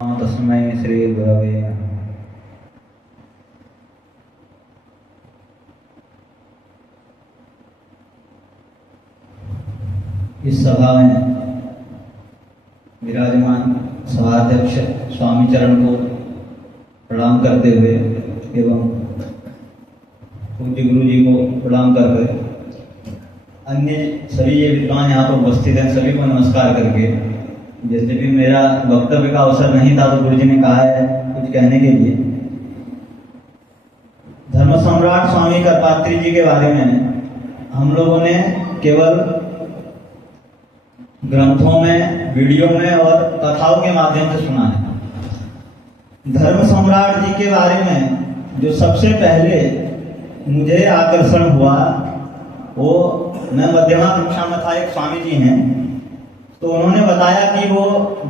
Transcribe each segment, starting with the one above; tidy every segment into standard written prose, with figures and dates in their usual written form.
तस्मै श्री गुरवे नमः। इस सभा में विराजमान सभाध्यक्ष स्वामी चरण को प्रणाम करते हुए एवं पूज्य गुरु जी को प्रणाम करके अन्य सभी ये विद्वान यहाँ पर उपस्थित हैं, सभी को नमस्कार करके जैसे भी मेरा वक्तव्य का अवसर नहीं था तो गुरु जी ने कहा है कुछ कहने के लिए। धर्म सम्राट स्वामी करपात्री जी के बारे में हम लोगों ने केवल ग्रंथों में, वीडियो में और कथाओं के माध्यम से सुना है। धर्म सम्राट जी के बारे में जो सबसे पहले मुझे आकर्षण हुआ वो, मैं मध्यमा कक्षा में था, एक स्वामी जी हैं, तो उन्होंने बताया कि वो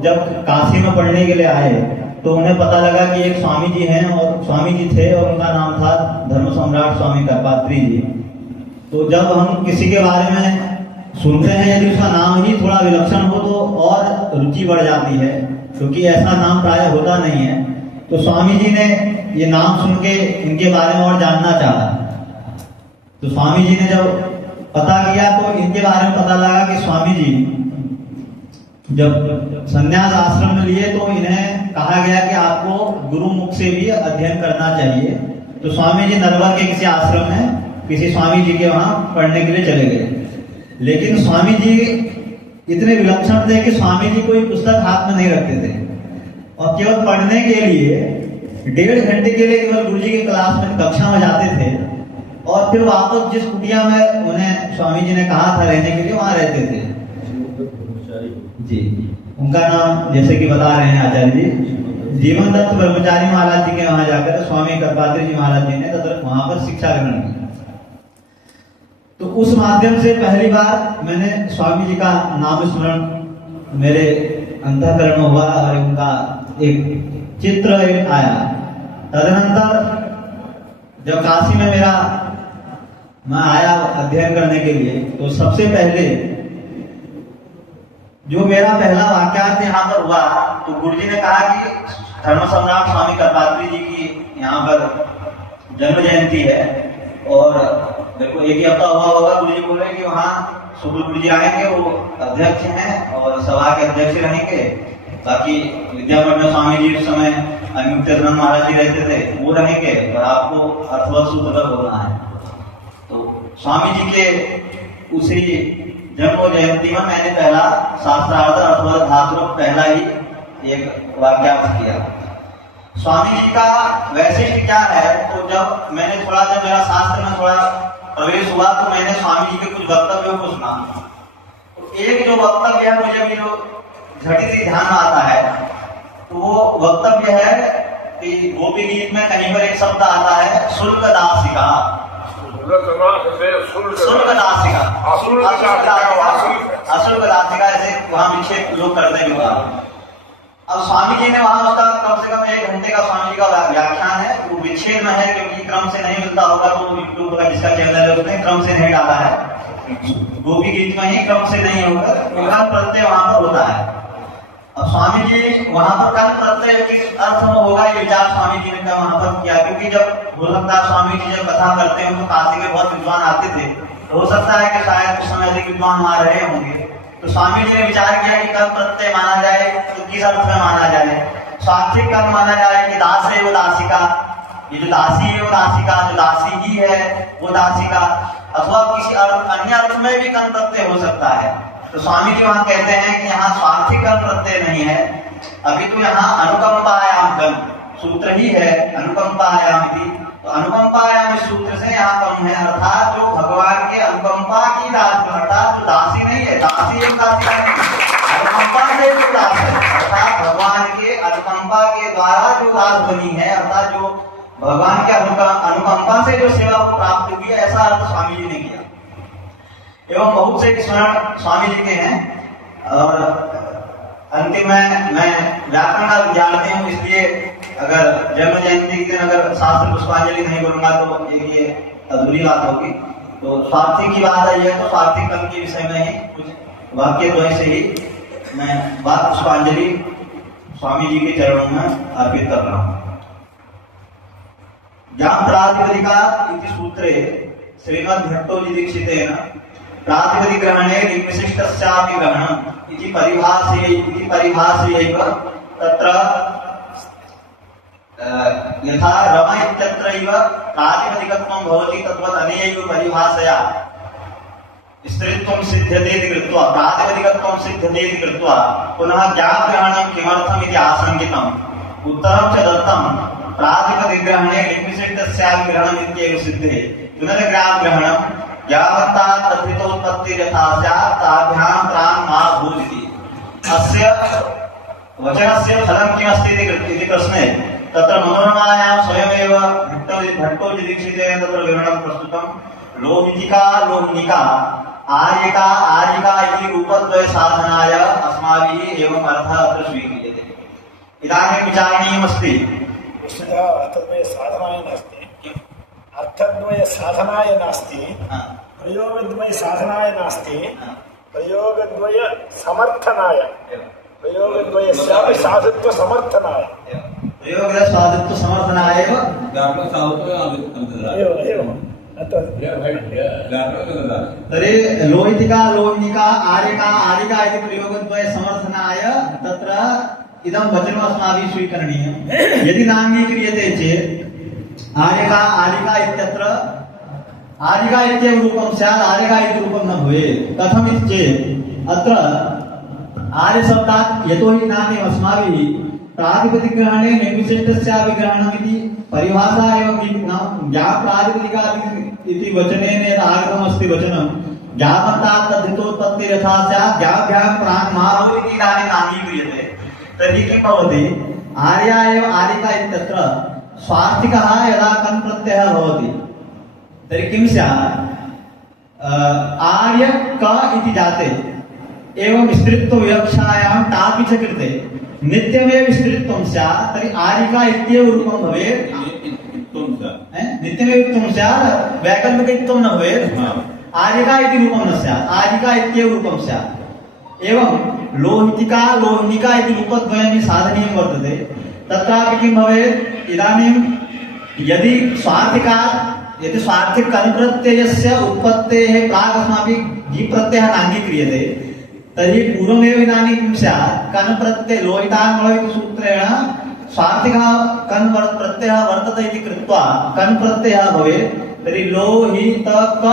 जब काशी में पढ़ने के लिए आए तो उन्हें पता लगा कि एक स्वामी जी हैं और स्वामी जी थे और उनका नाम था धर्म सम्राट स्वामी करपात्री जी। तो जब हम किसी के बारे में सुनते हैं यदि उसका नाम ही थोड़ा विलक्षण हो तो और रुचि बढ़ जाती है, क्योंकि ऐसा नाम प्राय होता नहीं है। तो स्वामी जी ने ये नाम सुन के इनके बारे में और जानना चाहा। तो स्वामी जी ने जब पता किया तो इनके बारे में पता लगा कि स्वामी जी जब संन्यास आश्रम में लिए तो इन्हें कहा गया कि आपको गुरुमुख से भी अध्ययन करना चाहिए। तो स्वामी जी नरवर के किसी आश्रम में किसी स्वामी जी के वहां पढ़ने के लिए चले गए। लेकिन स्वामी जी इतने विलक्षण थे कि स्वामी जी कोई पुस्तक हाथ में नहीं रखते थे और केवल पढ़ने के लिए 1.5 घंटे के लिए केवल गुरु जी की क्लास में, कक्षा में जाते थे और फिर वापस जिस कुटिया में उन्हें स्वामी जी ने कहा था रहने के लिए वहां रहते थे। जी, उनका नाम जैसे कि बता रहे हैं आचार्य जी, जीवन दत्त ब्रह्मचारी महाराज जी के वहां जाकर स्वामी करपात्री जी महाराज जी ने वहां पर शिक्षा ग्रहण की। तो उस माध्यम से पहली बार मैंने स्वामी जी का नाम स्मरण मेरे अंतःकरण में हुआ और उनका एक चित्र आया। तदनंतर जब काशी में मैं आया अध्ययन करने के लिए तो सबसे पहले जो मेरा पहला वाक्यार्थ यहाँ पर हुआ तो गुरु जी ने कहा कि धर्म सम्राट स्वामी करपात्री जी की यहाँ पर जन्म जयंती है और देखो एक ही हफ्ता हुआ होगा। गुरु जी बोले कि वहाँ सुबह गुरु जी आएंगे, वो अध्यक्ष हैं और सभा के अध्यक्ष रहेंगे। बाकी विद्यापीठ में स्वामी जी उस समय अनिरुद्धानंद महाराज जी रहते थे, वो रहेंगे और आपको अर्थवत सूत्र बोलना है। तो स्वामी जी के उसी जन्म जयंती में मैंने पहला शास्त्रार्थ अर्थवत धातु पहला ही एक वाक्यार्थ किया। स्वामी जी का वैशिष्ट क्या है, तो जब मेरा शास्त्र में थोड़ा प्रवेश हुआ तो मैंने स्वामी जी के कुछ वक्तव्यों को सुना। तो एक जो वक्तव्य है मुझे भी जो झटित ही ध्यान में आता है तो वो वक्तव्य है कि गोपी गीत में कहीं पर एक शब्द आता है शुल्क दासिका। अशुल्क दासिका ऐसे वहां विक्षेप लोग करते हैं। अब स्वामी जी ने वहां उसका कम से कम 1 घंटे का स्वामी जी का व्याख्यान है, वो विच्छेद में है क्योंकि क्रम से नहीं मिलता होगा तो यूट्यूब का जिसका चैनल है उसने क्रम से नहीं डाला है। गोपी गीत में ही क्रम से नहीं होकर विधान प्रत्यय वहां पर होता है। अब स्वामी जी वहां पर कर्म प्रत्यय किस अर्थ में होगा ये विचार स्वामी जी ने वहां पर किया, क्योंकि जब हो सकता है स्वामी जी जब कथा करते हैं तो काशी में बहुत विद्वान आते थे, तो हो सकता है कि शायद उस समय अधिक विद्वान वहां रहे होंगे। तो स्वामी जी ने विचार किया कि कर्म प्रत्यय माना जाए तो किस अर्थ में माना जाए। स्वार्थिक कर्म माना जाए कि दास है वो दासिका, ये जो दासी है वो दासिका, जो दासी ही है वो दासिका, अथवा किसी अन्य अर्थ में भी कर्म प्रत्यय हो सकता है। तो स्वामी जी वहां कहते हैं कि यहाँ स्वार्थिक कर्म प्रत्यय नहीं है, अभी तो यहाँ अनुकंपायाम कर्म सूत्र ही है, अनुकंपायाम थी। तो अनुकंपायाम इस सूत्र से यहाँ कम है, अर्थात जो भगवान के अनुकंपा की दास, अर्थात जो दासी नहीं है, दासी एक दासिका नहीं, अनुकंपा से जो दास है, अर्थात भगवान के अनुकंपा के द्वारा जो दास बनी है, अर्थात जो भगवान के अनुकंपा से जो सेवा को प्राप्त हुई है, ऐसा अर्थ स्वामी जी ने किया। एवं बहुत से स्मरण स्वामी जी के हैं और अंतिम में मैं व्याकरण का विद्यार्थी हूँ, इसलिए अगर जन्म जयंती के दिन अगर शास्त्र पुष्पांजलि नहीं बोलूंगा तो ये अधूरी बात होगी। तो स्वार्थी की बात आई है तो स्वार्थी कर्म के विषय में ही कुछ वाक्य द्वय से ही मैं बात पुष्पांजलि स्वामी जी के चरणों में अर्पित कर रहा हूं। ज्ञान प्रातिपदिका इति सूत्रे श्रीमद्भट्टोजी दीक्षितेन प्रातिपदिकग्रहणे लिङ्गविशिष्टस्यापि ग्रहणम् इति परिभाषयैव तत्र यथा रमा इत्यत्रैव प्रातिपदिकत्वं भवति तद्वत् अनेनैव परिभाषया स्त्रीत्वं सिद्ध्यते इति कृत्वा प्रातिपदिकत्वं सिद्ध्यते इति कृत्वा पुनः ज्ञानग्रहणं किमर्थम् इति आशङ्कितम्। उत्तरं च दत्तं प्रातिपदिकग्रहणे लिङ्गविशिष्टस्यापि ग्रहणम् इत्येव सिद्धे पुनर्ज्ञानग्रहणं यावत्तात् तद्धितोत्पत्तिर्यथा स्यात् ताभ्यां प्राङ् मा भूत् इति। अस्य वचनस्य फलं किमस्ति इति प्रश्ने तत्र मनोरमायां स्वयमेव भट्टोजी दीक्षितेन तत्र विवरणं प्रस्तुतं। लोहितिका लोहिनिका आर्यका आर्यिका इति रूपद्वय साधनाय अस्माभिः एवम् अर्थः अत्र स्वीक्रियते। इदानीं विचारणीयमस्ति वस्तुतः अर्थद्वय साधनाय नास्ति, अर्थद्वय साधनाय नास्ति, प्रयोगद्वय साधनाय नास्ति, प्रयोगद्वय समर्थनाय, प्रयोगद्वयस्यापि साधुत्व समर्थनाय, प्रयोगद्वय साधुत्व समर्थनाय एवं तर्हि लोहितिका लोहिनिका आर्यका आर्यिका इति प्रयोगद्वय समर्थनाय तत्र इदं वचनम् अस्माभिः स्वीकरणीयम्। यदि नाङ्गीक्रियते चेत् आर्यका आर्यिका इत्यत्र आर्यिका इत्येव रूपं स्यात्, आर्यिका इति रूपं न भवेत्। कथमिति चेत् अत्र आर्यशब्दात् यतोहि इदानीम् अस्माभिः प्रातिपदिकग्रहणे निर्विशिष्टस्यापि ग्रहणमिति परिभाषा एव ज्ञाप्रातिपदिका इति वचनेन यत् आगतमस्ति वचनं ज्ञापन्तात् तद्धितोत्पत्तिर्यथा स्यात् ज्ञाभ्यां प्राङ् मा भूत् इति इदानीं नाङ्गीक्रियते। तर्हि किं भवति आर्या एव आर्यिका इत्यत्र स्वार्थिकः यदा कन् प्रत्ययः भवति तर्हि किं स्यात् आर्य क इति जाते एवं स्त्रीत्व विवक्षायां टापि च कृते नित्यमेव स्त्रीत्वं स्यात् तर्हि आर्यिका इत्येव रूपं भवेत्। नित्यमेव त्वं स्यात्, वैकल्पिकत्वं न भवेत्। आर्यिका इति रूपं न स्यात्, आर्यिका इत्येव रूपं स्यात्। एवं लोहितिका लोहिनिका इति रूपद्वयं साधनीयं वर्तते। तत्रापि किं भवेत् इदानीं यदि स्वार्थिक कन्प्रत्ययस्य उत्पत्तेः प्राक् अस्माभिः घी प्रत्ययः नाङ्गीक्रियते तर्हि पूर्वमेव इदानीं किं स्यात् कन् प्रत्यय लोहिताङ् इति सूत्रेण स्वार्थिकः कन् प्रत्ययः वर्तते इति कृत्वा कन् प्रत्ययः भवेत्। तर्हि लोहित क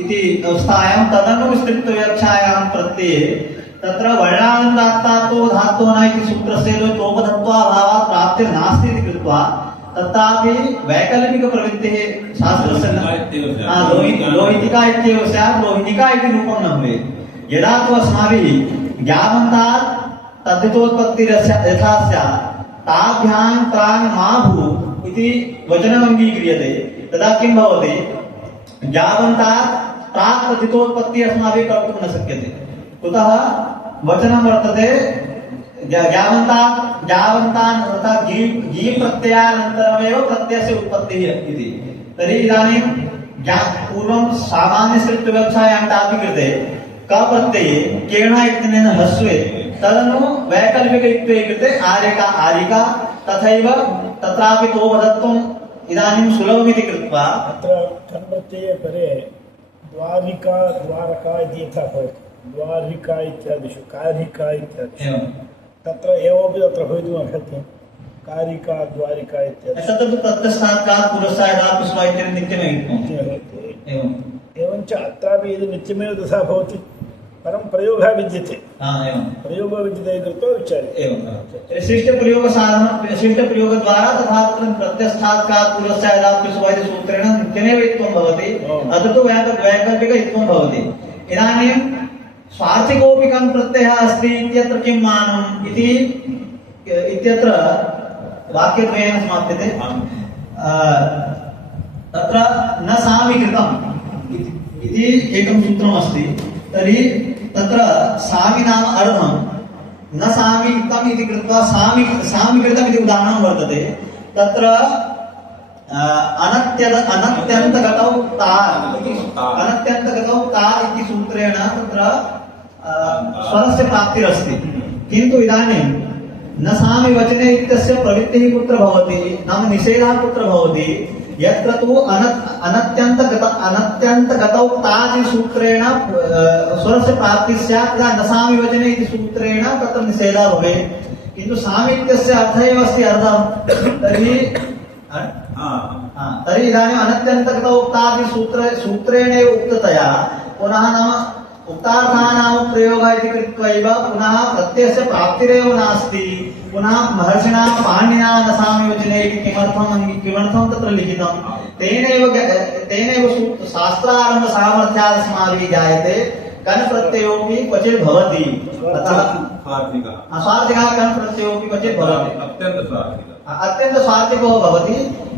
इति अवस्थायां तदनुस्त्रीत्वविवक्षायां प्रत्यये तत्र वर्णानन्दात्तातो धातो न इति सूत्रस्य तोपधत्वाभावात् प्राप्तिर्नास्ति इति कृत्वा तत्रापि वैकल्पिकप्रवृत्तिः शास्त्रस्य लोहितिका इत्येव स्यात्, लोहिनिका इति रूपं न भवेत्। यदा तु अस्माभिः ज्ञापन्तात् तद्धितोत्पत्तिर्यथा स्यात् ताभ्यां प्राङ् मा भूत् इति वचनम् अङ्गीक्रियते तदा किं भवति ज्ञापन्तात् प्राक् तद्धितोत्पत्तिः अस्माभिः कर्तुं न शक्यते। कुतः वचनं वर्तते ज्ञापन्तान् अर्थात् घी प्रत्ययानन्तरमेव प्रत्ययस्य उत्पत्तिः इति। तर्हि इदानीं पूर्वं सामान्यस्त्रीत्वविवक्षायां टापि कृते क प्रत्यये केण इत्यनेन ह्रस्वे तदनु वैकल्पिकत्वे कृते आर्यका आर्यिका तथैव तत्रापि तोपधत्वम् इदानीं सुलभमिति कृत्वा अत्र कन् प्रत्यये परे द्वारिका द्वारका इति यथा भवति द्वारिका इत्यादिषु कारिका इत्यादिषु तत्र एवमपि तत्र भवितुम् अर्हति कारिका द्वारिका इत्यादि तत्र प्रत्यस्तात् कात् पुरस्तादात् स्वा इति नित्यमेव एवञ्च अत्रापि यदि नित्यमेव तथा भवति परं प्रयोगः विद्यते प्रयोगो विद्यते कृत्वा विचार्यते। शिष्टप्रयोगद्वारा तथा प्रत्यस्थात् कात् पुरस्तादात् स्वा इति सूत्रेण नित्यमेव इत्थं भवति। अत्र तु वैकल्पिक इत्थं भवति। इदानीं स्वार्थिकोऽपि कन् प्रत्ययः अस्ति इत्यत्र किं मानम् इति इत्यत्र वाक्यद्वयेन समाप्यते। तत्र न सामीकृतम् इति एकं सूत्रमस्ति। तर्हि तत्र सामी नाम अर्धं न सामीकृतम् इति कृत्वा सामीकृतम् इति उदाहरणं वर्तते। तत्र अनत्यन्तगतौ ता इति सूत्रेण तत्र स्वरस्य प्राप्तिरस्ति। किन्तु इदानीं न सामि वचने इत्यस्य प्रवृत्तिः कुत्र भवति नाम निषेधः कुत्र भवति यत्र तु अनत्यन्तगतौक्तादिसूत्रेण स्वरस्य प्राप्तिः स्यात् तदा न सामि वचने इति सूत्रेण तत्र निषेधः भवेत् किन्तु सामि इत्यस्य अर्थः एव अस्ति अर्थः तर्हि तर्हि इदानीम् अनत्यन्तगतौक्तादिसूत्रेण एव उक्ततया पुनः नाम उक्तार्थानां प्रयोगः इति कृत्वैव पुनः प्रत्ययस्य प्राप्तिरेव नास्ति पुनः महर्षिणा पाणिनिना न सामि वचने इति किमर्थं तत्र लिखितं तेनैव शास्त्रारम्भ सामर्थ्यात् अस्माभिः ज्ञायते कन् प्रत्ययोऽपि क्वचित् भवति अतः स्वार्थिकः कन् प्रत्ययोऽपि क्वचित् भवति अत्यन्त स्वार्थिको भवति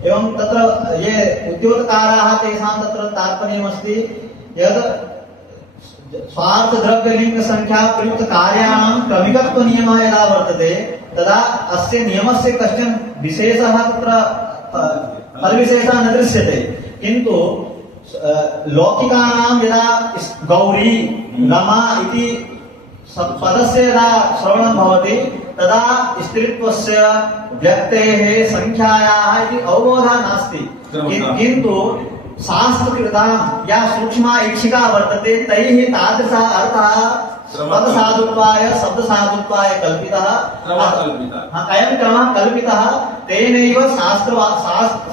एवं तत्र ये उद्योतकाराः तेषां तत्र तात्पर्यमस्ति यत् स्वार्थ द्रव्यलिंग संख्या प्रयुक्त कार्याणां क्रमिकत्व नियमः यदा वर्तते तदा अस्य नियमस्य कश्चन विशेषः तत्र फलविशेषः न दृश्यते किन्तु लौकिकानां यदा गौरी रमा इति पदस्य यदा श्रवणं भवति तदा स्त्रीत्वस्य व्यक्तेः संख्यायाः इति अवबोधः नास्ति किन्तु शास्त्रकृतां या सूक्ष्मा ऐच्छिका वर्तते तैः तादृशः अर्थः पदसाधुत्वाय शब्दसाधुत्वाय कल्पितः अयं क्रमः कल्पितः तेनैव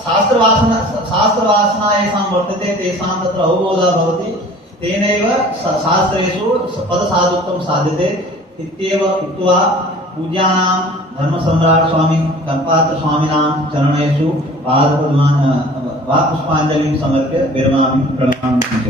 शास्त्रवासना येषां वर्तते तेषां तत्र अवबोधः भवति तेनैव शास्त्रेषु पदसाधुत्वं साध्यते इत्येव उक्त्वा पूज्यानां धर्मसम्राट स्वामी कल्पात्र स्वामिनां चरणेषु पादपद्मान् वाक्पुष्पाञ्जलिं समर्प्य विरमामि प्रणमामि।